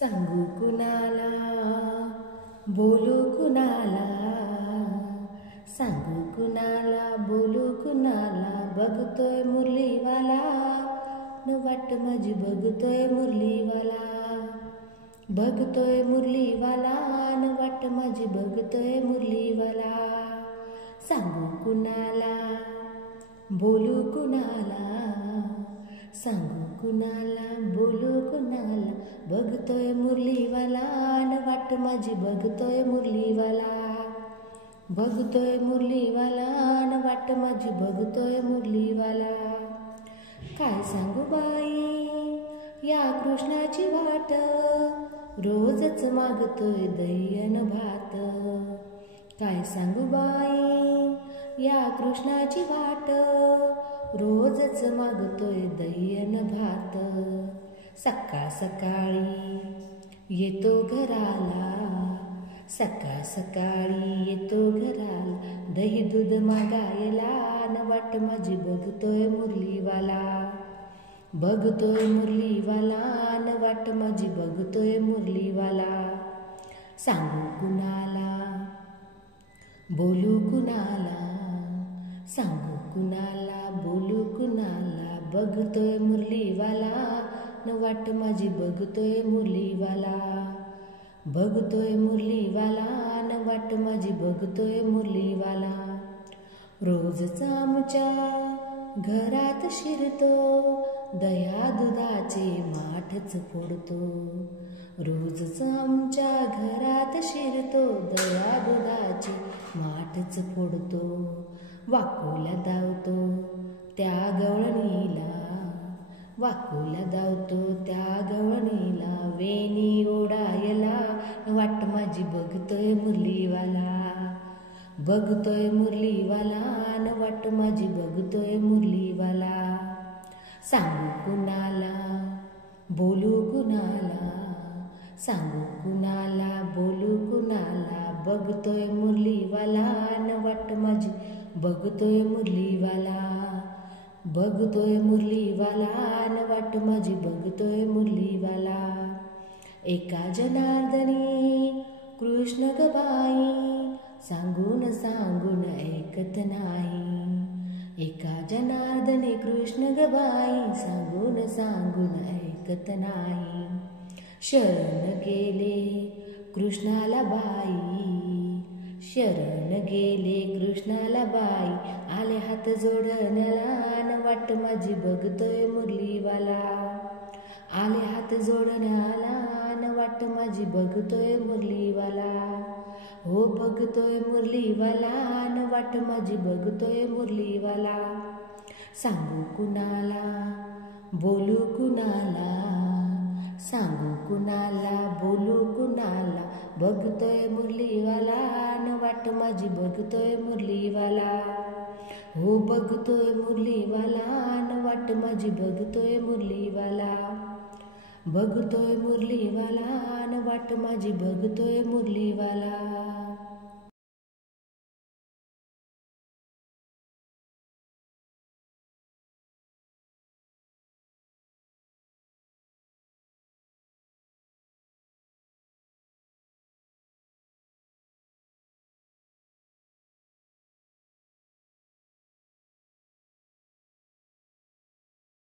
सांगू कुणाला, बोलू कुणाला, सांगू कुणाला, बोलू कुणाला, बघतोय मुरलीवाला, न वाट माझी बघतोय मुरलीवाला, बघतोय मुरलीवाला, न वाट माझी बघतोय मुरलीवाला. सांगू कुणाला, बोलू कुणाला, सांगू कुणाला, बोलू कुणाला, बघतोय मुरलीवाला, न वाट माझी बघतोय मुरलीवाला, बघतोय मुरलीवाला, न वाट माझी बघतोय मुरलीवाला. काय सांगू बाई या कृष्णाची वाट, रोजच मागतोय दह्यन भात. काय सांगू बाई या कृष्णाची वाट, रोजच मागतोय दह्यन भात. सकाळ सकाळी येतो घराला, सकाळ सकाळी येतो घराला, दही दूध मागायला, न वाट माझी बघतोय मुरलीवाला, बघतोय मुरलीवाला, न वाट माझी बघतोय मुरलीवाला. सांगू कुणाला, बोलू कुणाला, सांगू कुणाला, बोलू कुणाला, बघतोय मुरलीवाला, न वाट माझी बघतोय मुरलीवाला, बघतोय मुरलीवाला, न वाट माझी बघतोय मुरलीवाला. रोजच आमच्या घरात शिरतो, दह्या दुधाचे माठच फोडतो. रोजच आमच्या घरात शिरतो, दह्या दुधाचे माठच फोडतो. वाकुला धावतो त्या गवळणीला, वाकुला धावतो त्या गवळणीला, वेणी ओढायला, वाट माझी बघतोय मुरलीवाला, बघतोय मुरलीवाला, न वाट माझी बघतोय मुरलीवाला. सांगू कुणाला, बोलू कुणाला, सांगू कुणाला, बोलू कुणाला, बघतोय मुरलीवाला, न वाट माझी बघतोय मुरलीवाला, बघतोय मुरलीवाला, न वाट माझी बघतोय मुरलीवाला. एका जनार्दनी कृष्ण ग बाई, सांगून सांगून ऐकत नाही. एका जनार्दनी कृष्ण ग बाई, सांगून सांगून ऐकत नाही. शरण गेले कृष्णाला बाई, शरण गेले कृष्णाला बाई, आले हात जोडण्याला, न वाट माझी बघतोय मुरलीवाला, आले हात जोडण्याला, न वाट माझी बघतोय मुरलीवाला. हो बघतोय मुरलीवाला, न वाट माझी बघतोय मुरलीवाला. सांगू कुणाला, बोलू कुणाला, सांगू कुणाला, बोलू कुणाला, बघतोय मुरलीवाला, न वाट माझी बघतोय मुरलीवाला. हो बघतोय मुरलीवाला, न वाट माझी बघतोय मुरलीवाला, बघतोय मुरलीवाला, न वाट माझी बघतोय मुरलीवाला.